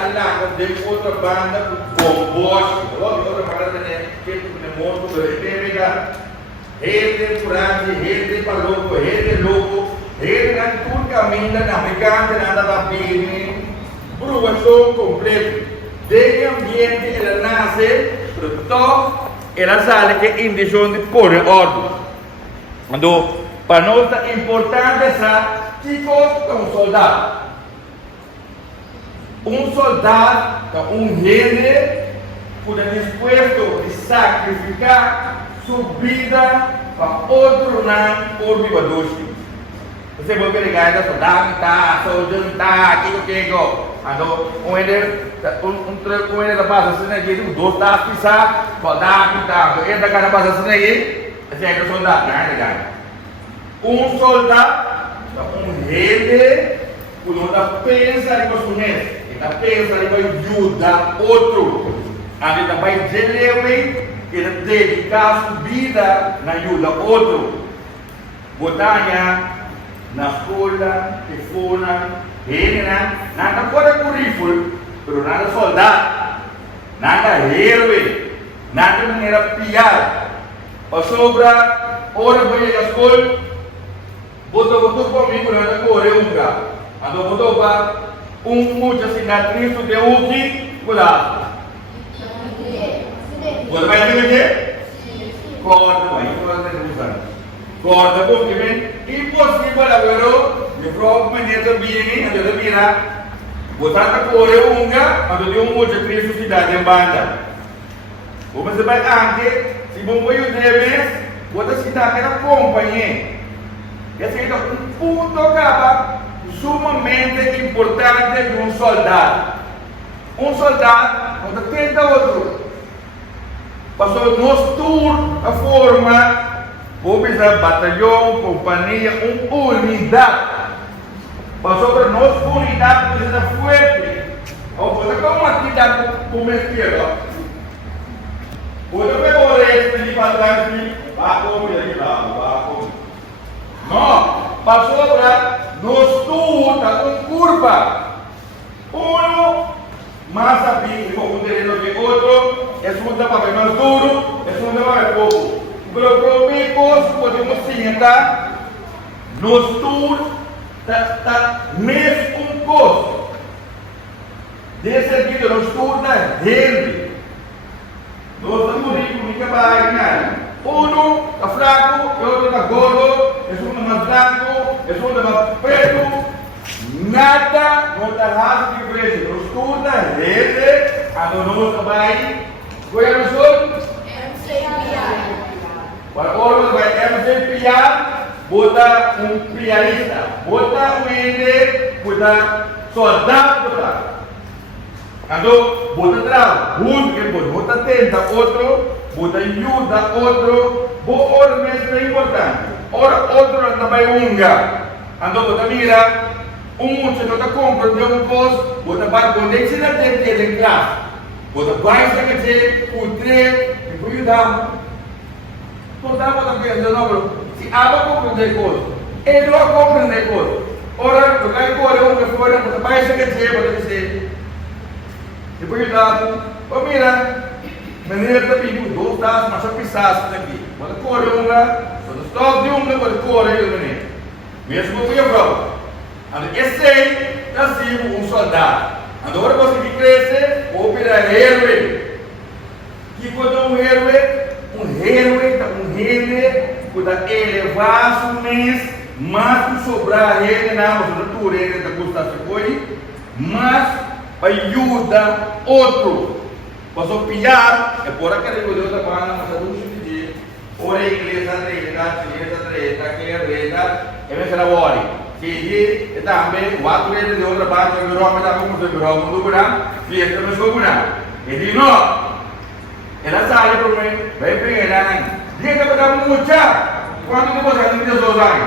alarga de outra banda, com bombos, outra banda que é muito pega, rede durante, rede para louco, rede louco, rede na tudo caminho na americana, nada da bem, provação completa. De ambiente ela nasce, portanto, ela sabe que é indicação de pôr em ordem. Então, para nós é importante essa tipo de soldado. Soldado, rei, está disposto a sacrificar sua vida para outro não por viva doce. Você pode pegar essa soldado, soldado, que então, ele passa assim aqui, dois tá pisar, soldado, ele tá passa assim aqui, esse é o soldado, soldado, rei, quando pensa em consumir, ele pensa em ajudar outro, ele vai dizer ele dedicar sua vida na ajuda outro, botar na escola, telefone, ele nada pode currículo, mas nada soldado, nada herói, nada maneira piar, para sobra hora para ir à escola, botou comigo na correr então botou para muita cicatriz de que cuidado. Você vai entender? Corda porque impossível agora de própria maneira bem ada bira botar a correr ada de muita criatividade em banda. Vamos saber antes se bom foi o dever botar se dá aquela companhia. Esse é ponto acaba sumamente importante de soldado. Soldado não tenta outro. Passou nosso turno a forma vou pensar batalhão, companhia, unidade. Passou para nossa unidade precisa forte. Você como uma atividade comercial. Você vai morrer de para trás e vai comer lá, não, passou para nós tudo com curva. Mais abrir, com o outro, é segunda para mais duro, é segunda para pouco. Pelo primeiro curso, podemos sentar nos turnos, mesmo curso. Desse aqui, nos turnos da rede. Nós estamos ricos, não vai ganhar. Está fraco, outro está gordo, é segundo mais branco, é segundo mais preto. Nada não está errado de diferença. Nos turnos da rede, a nós vai. Qual é o resultado? Para orang vai piar, bota piarista, bota ele, bota soldado, bota. Então, bota trau, bota tenta outro, bota ajuda outro, bota mesmo é importante. Ora outro não vai unga. Então, bota mira, você não está comprando coisa, bota para onde você não tem em classe. Bota vai fazer o treino, depois ajudar. Não dá para pensar, se aba compreender coisa, ele não compreender coisa. Ora, tu vai correr que fora, você vai ser que você depois dá, mira, menina tá pedindo dois das, mas só pisasse aqui. Quando corre quando stop de quando corre menino. Mesmo que eu vou. Esse aí tá sendo soldado. Agora você que cresce, ou virar herói. Que quando herói quando elevar o mês, mas sobrar ele na estrutura ele da custa foi, mas ajuda outro. Passou piar, é por aquele que Deus está falando, mas não se diz. Ora a igreja treta, é mesmo a hora. Que também o ato ele de outra parte do Roma está como se virou mundo grande, fiesta mas foi grande. Ele não. Ela sabe por mim, vai pegar dia que kita mengucap, quando kita bosan kita selesai.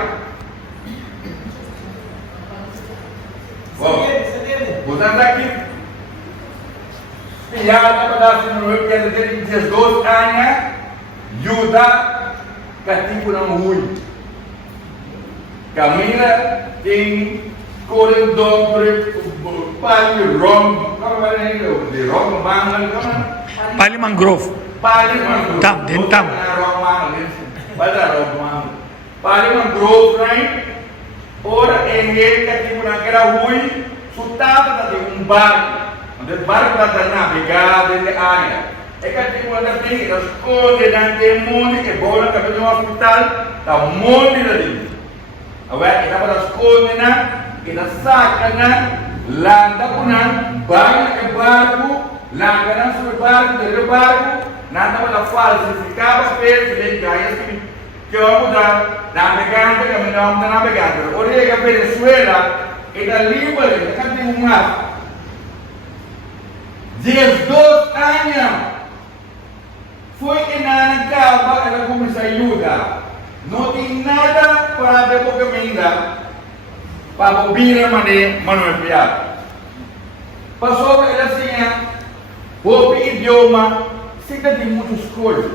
Bosan lagi. Piada pada menurut yang terjadi di Jesus hanya Yuda katipu ng huy. Kamila ting korendong pali rom como vai nem de rock bang como Pali mangrove. pali mangrove. Tam, den tam. Rock bang pada rock bang. Pali mangrove right? Ora ele que tipo naquela rua sutava de barco. Onde barco está navegando em área. É que tipo anda tem as coisas naquele mundo que bola que no hospital tá monte ali. Agora kita pada sekolah na kita saca na landa punan banyak ke barco landa na sobre barco dari barco nada pada falsificava peixe de gaias que vamos dar navegante que me não está navegante. Olha que a Venezuela está livre, está tem um mar. 12 anos foi que na acaba ela começou a ajudar. Não tem nada para ver porque ainda para ouvir a maneira Manuel Piar. Passou ela assim, o idioma, se tem muitas coisas.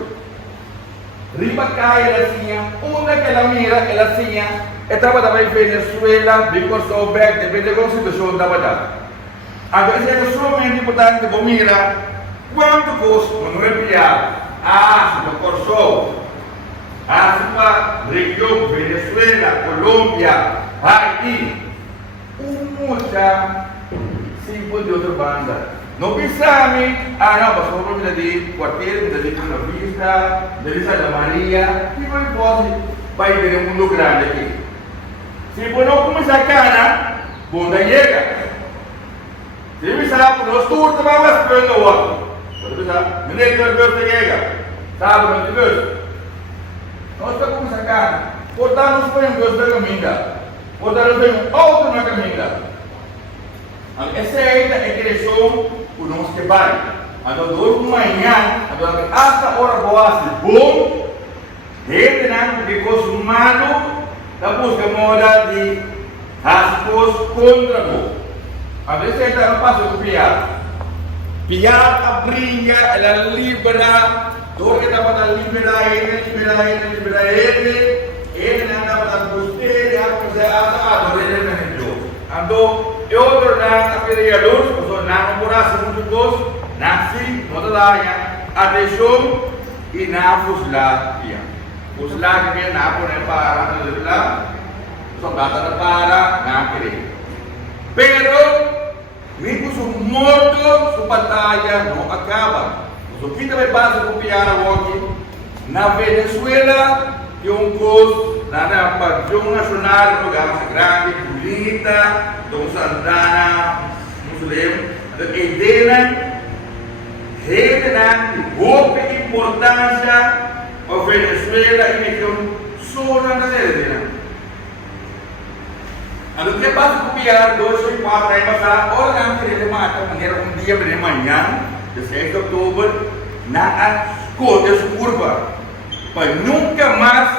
Riba cai ela assim, uma que ela mira ela assim, estava da Venezuela, because of back depende da constituição da badada. Agora isso é somente importante para mira quanto custa Manuel Piar. Ah, se Corso, a região Venezuela, Colômbia, Haiti, muita tipo de outra banda. Não pensamos, não, passou por vida de quarteiro, vida de Buena Vista, de Santa Maria, que não pode, vai ter um mundo grande aqui. Se você não começar a cana, bunda chega. Se você sabe, nós todos vamos esperando o outro. Menino que Deus te chega, sabe onde Deus? Nós estamos com essa carne, portanto, nós podemos Deus da caminha, portanto, nós temos outro na caminha. Essa é a direção que nós quebramos. Então, durante manhã, hasta hora boa, se bom, gente não porque coisa humano, da busca moda de rasgos contra o. A vezes a gente não passa por piar. Piar a brinca, ela libera, tudo que dá para liberar ele não dá para gostar, a coisa ele não entrou. Então, eu tornar a vereador, eu não morasse muito gosto, nasci, não lá, atenção e não fuslar, fuslar que não pode parar, só basta para não querer. Pero mesmo se morto, sua batalha não acaba. O que também passa com o piano aqui na Venezuela, que é um curso na Paixão Nacional, um lugar mais grande, bonita, Dom Santana, Muslim, a ideia de boa importância a Venezuela e que só na Venezuela. Ano que passa com o piar 2 ou 4 aí passar, olha que ele mata maneira dia de manhã, 16 de outubro, na escola de curva, para nunca mais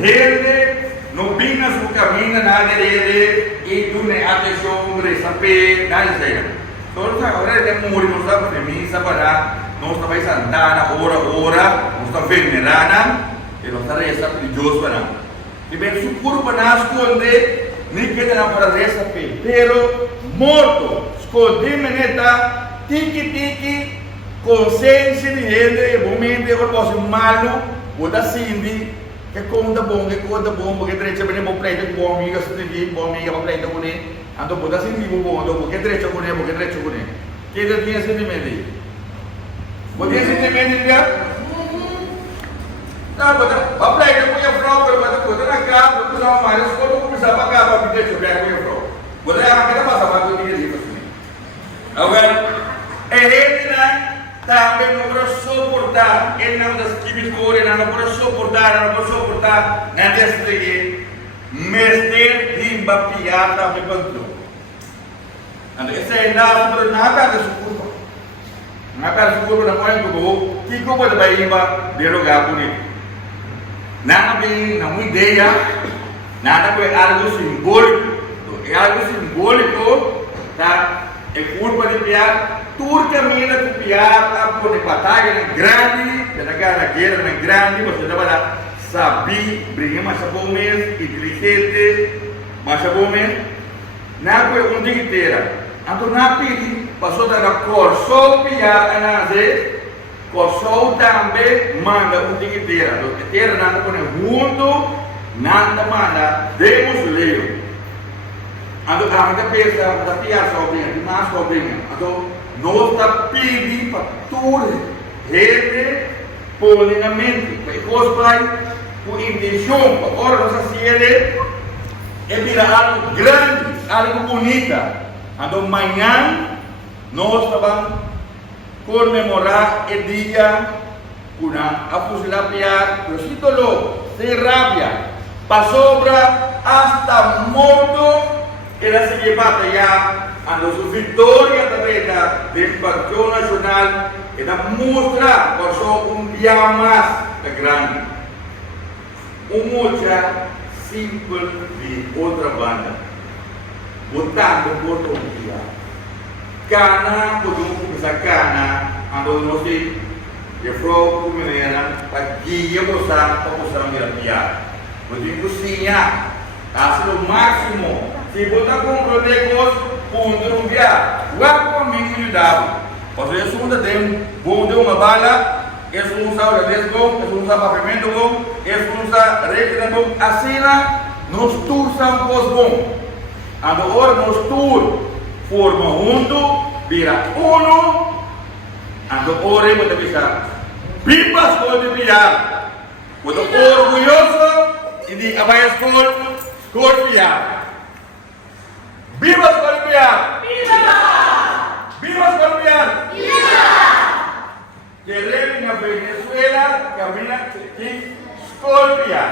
rede não vinha no caminho na rede e tu nem atenção receber nada disso. Então agora ele morre não sabe de mim, saberá, não está vai Santana hora, não está venerando, e não está recebendo religioso para não. E bem su curva na esconde nem que não para receber, pero morto, esconde meneta, tiki consciência de gente, momento eu posso malo, o da Cindy, que conta bom, porque direito bem bom pleito com amiga, se tem bom amiga para pleito com ele, então o da Cindy bom, então porque direito com ele, que ele tinha sentimento, porque sentimento dia, tá, para pleito com a fraude, para coisa na casa, para usar mais, quando começar a pagar para direito com a fraude, quando é a cara passa para o dinheiro assim, agora é ele né também não pode suportar, ele não das químicos, não pode suportar, na destregue, mestre de embapiada me bantou. Então essa é nada por nada de suportar, nada de suportar na mãe do que como de baimba de lugar bonito. Nada bem, não ideia, nada que é algo simbólico, tá? É culpa de piar. Turca mina de piada por batalha grande, da guerra grande, você trabalha sabe, briga mais bom inteligente, mais bom na coisa inteira. Então na pedi passou da corso piar anase, corso também manda um tiqueteira, o tiqueteira nada põe junto, nada manda de musuleiro. Então a gente pensa, a piar sobrinha, mais sobrinha, então nós está pedindo para tudo, gente, polinamente, para cosplay, com intenção, para agora nós assistirem, é virar algo grande, algo bonito. Então amanhã nós vamos comemorar o dia com a fusilapia, o título, sem rabia, para sobra hasta morto, ela se batalhar a nossa vitória também da Partido Nacional, ela mostra por só dia mais grande. Música simples de outra banda, botando por todo dia. Cana, podemos começar cana, ando no sei, eu falo com menina, para guiar você para você me piar. Podemos cozinhar, assim o máximo. Se botar com o negócio, ponto piar. O que me ajudava? Porque eu sou tem bom de uma bala, eu usa o desgo, eu usa papamento bom, eu usa regra bom. Assim nós torçamos os bom. Agora nós todos forma junto, vira uno, agora eu vou pensar, pipas pode virar, estou orgulhoso e de abaixo escolhe virar. Viva escolhe virar! Viva! Viva escolhe virar! Viva! Queremos na Venezuela, camina que escolhe virar.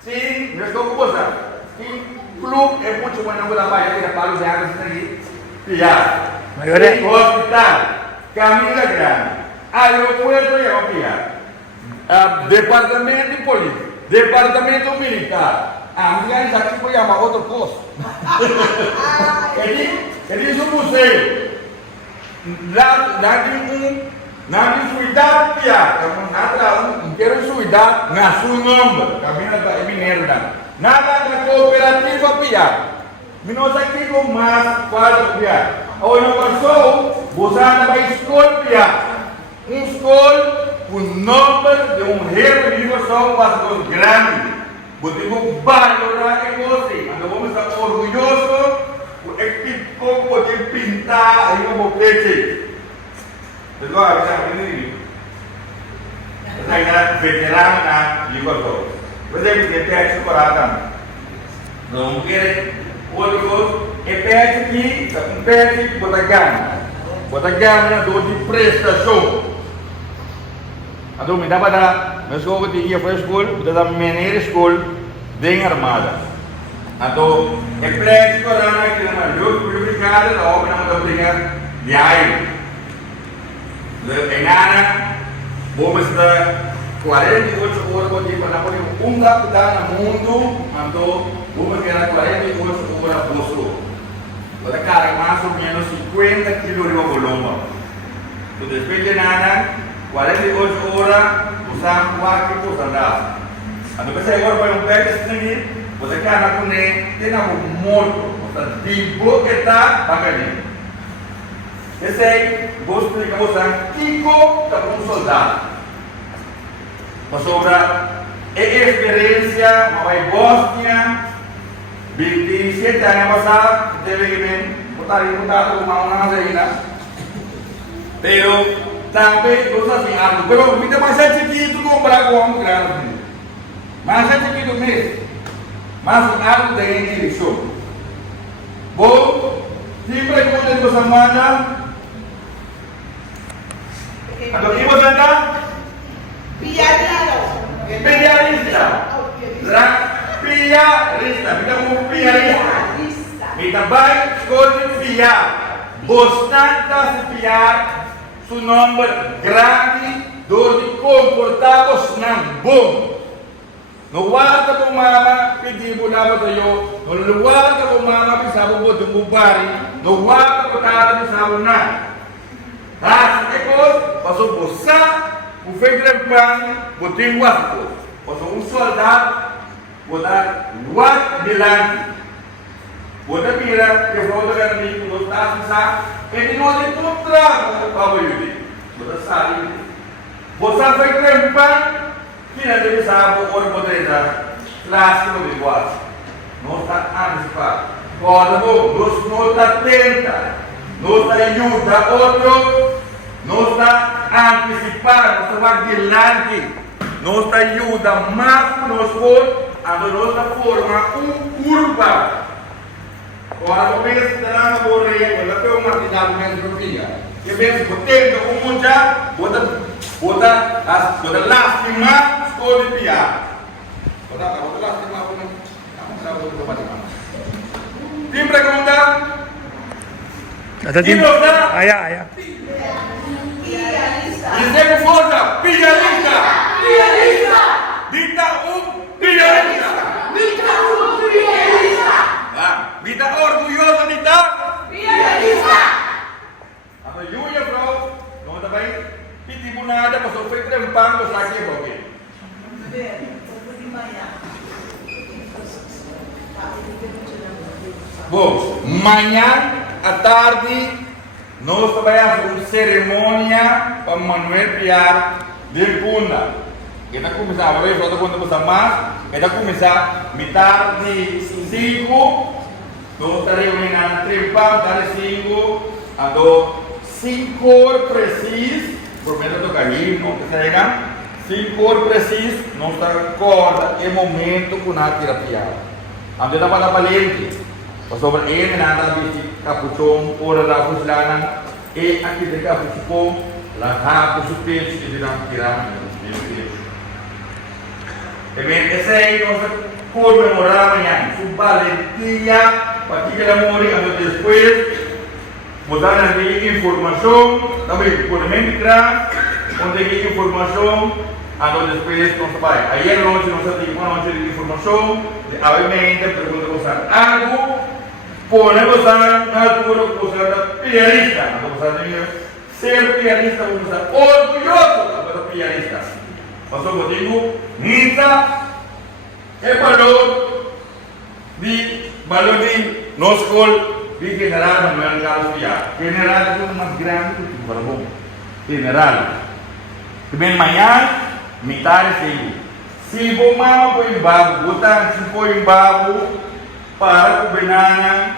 Sim, não estou com você. Clube é muito bom na Bahia, que para os anos aqui. Piar. Tem hospital, caminho grande, aeroporto e piar. Departamento de polícia, departamento militar. A minha já tipo chama outro posto. Ele é um museu. Lá tem suidade piar. Não quero suidade na sua nome. Caminho da mineiro lá. Nada da cooperativa piar. Nós aqui com mais quadro piar. Ou não passou, você vai escolher escolha com o nome de rei de diversão bastante grande. Você vai valorar e você. Então vamos estar orgulhosos. O equipe pode pintar aí no boquete. Agora, você é veterano na diversão. Você tem que coragem. Não quer outro coisa, é pede aqui, pede botar ganha de prestação. Então me dá para dar, mas eu vou te ir para a escola, vou dar menor escola bem armada. Então é pede corona que não é justo publicado, a obra não está publicada de aí. Em nada, vamos estar 48 horas por dia para não capitão no mundo, então vamos ganhar 48 horas por dia. Você carrega mais ou menos 50 quilos de volume. Então depois de nada, 48 horas, usamos 4 por andar. Então você agora vai um pé aqui, você carrega com ele, tem um morto, você tipo que está bacana. Esse aí, vou explicar para você, Kiko está com um soldado. Sobra experiência, vai Bósnia, 27 anos passado, teve que botar com uma ainda. Pero também, coisas assim, pero vida mais é chiquito comprar com um grande. Mas é chiquito mesmo. Mas algo tem que show. Bom, sempre quando você manda, então que você está? Piarista. Piarista. Kita mau piarista. Kita baik escolhe piar. Bastante se piar. Su nombre grande. Donde comportamos não bom. No guarda com mama pedir por nada para eu. No guarda com mama pensava que eu vou bari. No guarda com nada pensava nada. Mas que coisa? Passou por sa. O feito botei o arco. Um soldado, botar o arco de lã. Botar mira, que eu vou dar amigo, não está a Ele não encontrava o Yudi. Você sabe. Você foi trempar, que não deve saber o que pode dar. Clássico de quase. Não está antecipado. Agora, não está atenta. Não está ajuda outro. Não está antecipado. Não está adiante. Não está ajuda mais conosco. A nossa forma curva. Agora, vamos ver se terá uma boa regra. Eu tenho uma atividade mesmo no dia. Eu penso que tenho já, bota lastimar, estou de piar. Bota lastimar, tem pergunta? Ayah. Dizer com força, pianista. Dita pianista. Dita orgulhosa de estar pianista. Ano Yuya bro, não tá bem? Piti mo nada, pasok foi trempando sa akin, bro. Bom, manhã à tarde nós trabalhamos uma cerimônia para Manuel Piar de Puna. Kita começar a ver, só quando você mais, kita começar metade de 5, nós estaremos na trempa, dari 5, ado 5 horas precis, por meio do caminho, não que chega, 5 horas precis, nós acorda é momento com a terapia. Ando na pada valente, sobre ele nada de capuchon, ora da fuslana, e aqui de capuchon, la rapo su peixe que dirá tirar também esse aí nós comemorar amanhã, sua valentia, para que ela morre, depois mudar a informação, também por entrar, onde tem informação, depois não vai. Aí a noite nós temos uma noite de informação, obviamente pergunta você algo, podemos na altura você pianista, ser pianista, você orgulhoso de pianista. Mas eu digo, Nita é valor de nosso de general Manuel Carlos Piar. General é o mais grande do que o general. Também amanhã, metade se você mama põe babo, botar se põe babo para o banana,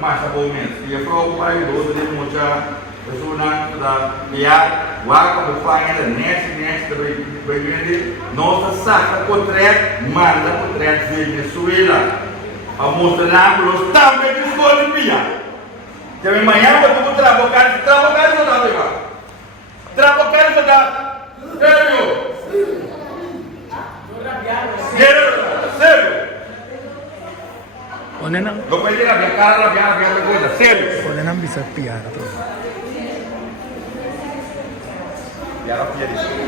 mais a bom mesmo. E a prova para o doce de mocha, pessoa da Piar, o arco do pai é next também nossa saca portret, manda portret de Venezuela. A mostrar para os também de escola de Piar. Também amanhã eu vou trabalhar isso dá legal. Trabalhar isso dá. Sério? Sério? Onde não? Não pode rabiar coisa. Sério? Onde não bisa piar tu?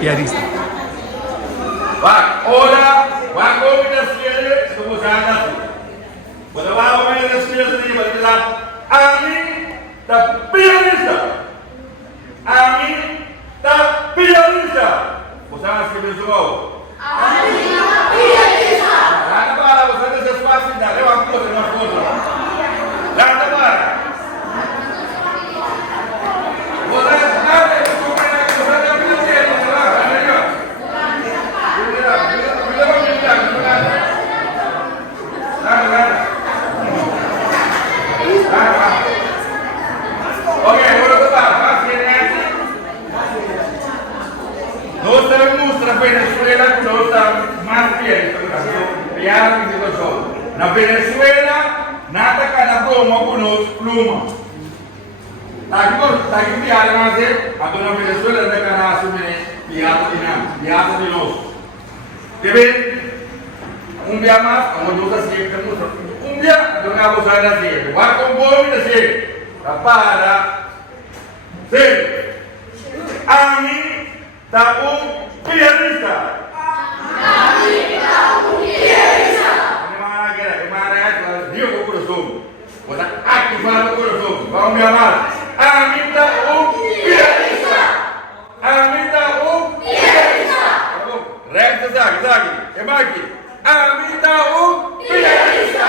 Piarista. Vai, ora, vai como das filhas, como já nasceu. Quando vai ao meio das filhas ali, vai dizer, a mim tá pianista. A mim tá pianista. Você vai escrever isso mal? A mim tá pianista. Nada para, você tem esse espaço de dar, uma coisa. Nada para. Você sabe, nós temos na Venezuela, nós estamos mais bem, na Venezuela, nada cada broma conosco, pluma. Aqui o piada mas na Venezuela nada cada assumir piada de nós. Teve dia mais, como nós assim, dia, nós vamos sair assim, vai com bom e assim, para ser, a mim tá pianista. Dia coração, você ativar o coração, vamos me amar. A mim tá pianista. A mim tá pianista. Resta zague, é mais aqui. A mim tá pianista.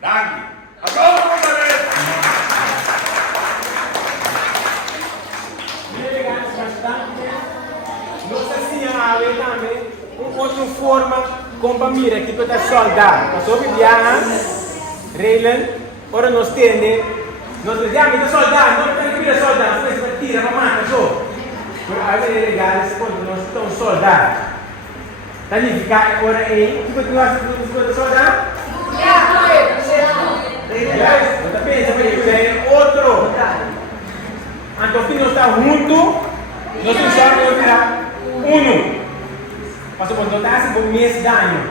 Daqui. Agora vamos ver. outra forma como mira que toda soldado. Passou a viajar, Raylan, ora nós tende, nós dizemos, soldado, não tem que vir soldado, você vai tirar para matar, só. Por aí é legal, quando nós estamos soldados. Tá ali, ficar ora aí, que você gosta de soldado? Você pensa, mas é outro. Então, que nós estamos juntos, nós não somos virar uno. Mas quando nós estamos com o mês de ano,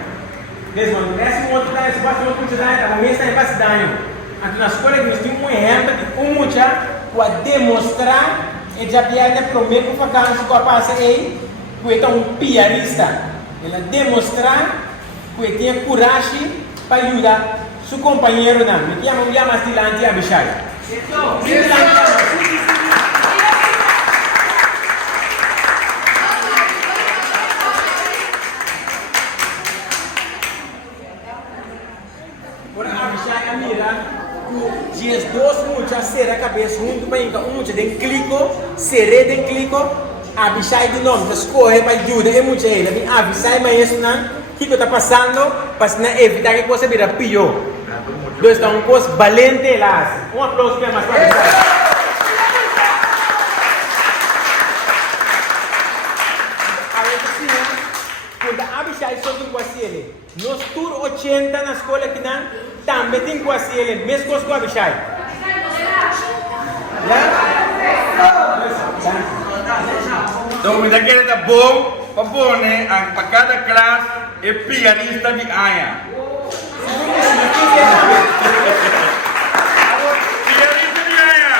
mesmo quando nós outro daño, se passa outro daño, o mês está em base daño. Então, na escola, nós temos um exemplo de como já pode demonstrar e já piada prometo que vacância que passa aí, que é um piarista. Ela demonstrar que tem coragem para ajudar seu companheiro não. Me chama mulher mais dilante a Abishai. Por Abishai a mira que as duas muitas ser a cabeça junto para enca um de clico, seré de clico, Abishai de nome, escorre para ajuda é muito ele. Abishai mas isso não que está passando para evitar que você vira pior. Então está um coisa valente lá. Um aplauso para mais para Abishai. Quando Abishai só tem quase ele, nós todos 80 na escola que não também tem quase ele, mesmo coisa com Abishai. Então, me daquele tá bom, para pôr, né, para cada classe é pianista de Aya. Pianista de Aya.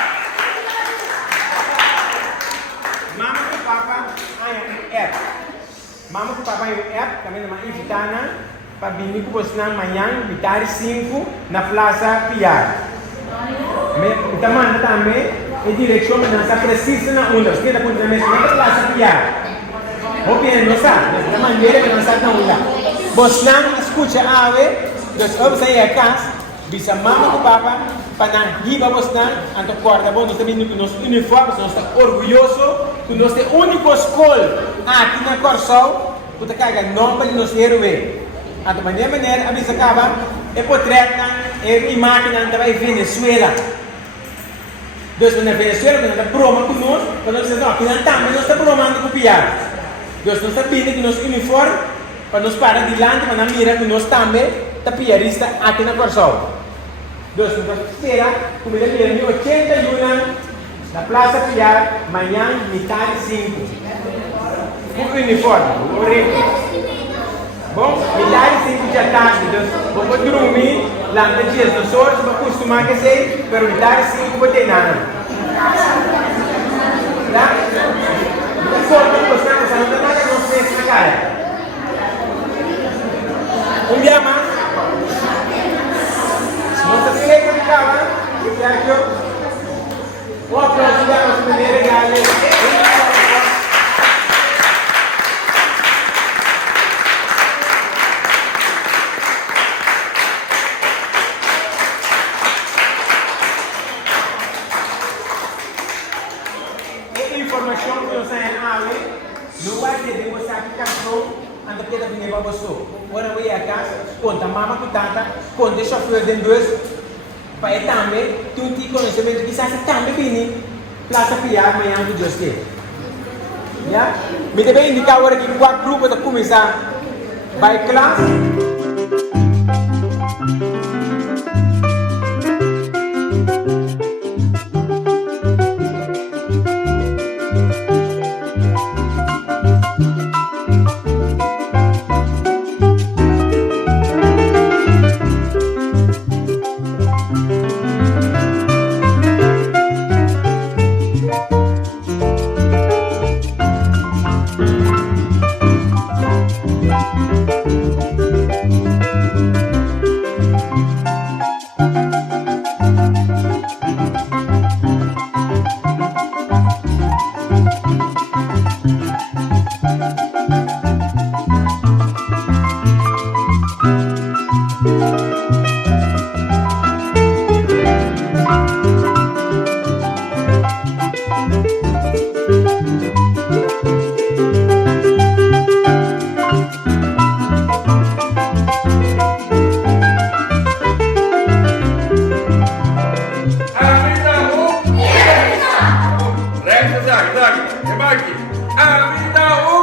Mama e papa é app. Mama e papa é app, também é uma invitana para vir com você amanhã, vitar 5 na Plaza Piar. Então, manda também. E direção que nós precisamos na onda, você está com a mesma classe piar. O bem, não sabe, da maneira que nós estamos na onda. Você não escuta a ave, nós vamos sair a casa, bisa mama com papa, para não riba você não, então corda bom, nós também com nosso uniforme, nós estamos orgulhosos, que nós temos único escola aqui na Corsol, que está carregando nome para nós herói. Então, de maneira, a bisa acaba, é portrait, é imagem da Venezuela. Deus na Venezuela, quando está broma conosco, quando nós dizemos, não, também nós estamos bromando com o piar. Deus não está pedindo que nós uniforme, para nos parar adiante, para não mirar que nós também está piarista aqui na Corsol. Deus não espera, como ele mira, 81 na Plaza Piar, amanhã, metade 5. Com uniforme, horrível. Bom, metade 5 já tarde, Deus, vamos dormir. Lá nos dias dos outros, vou acostumar a ser, mas metade 5 não tem nada. Tá? Não só que gostamos, não tem nada que não se na cara. Dia mais. Não se fica de cara, já que eu. O aplauso da nossa primeira galera. Informação que eu sei não vai ter de você aplicação antes que ele venha para você. Agora eu ia a casa, conta a mama com tata, conta o chofer de dois, para ele também, tu tem conhecimento que você também vem Plaza Piar amanhã do Deus ter. Já? Me deve indicar agora que qual grupo está começar by class. Mark. A vida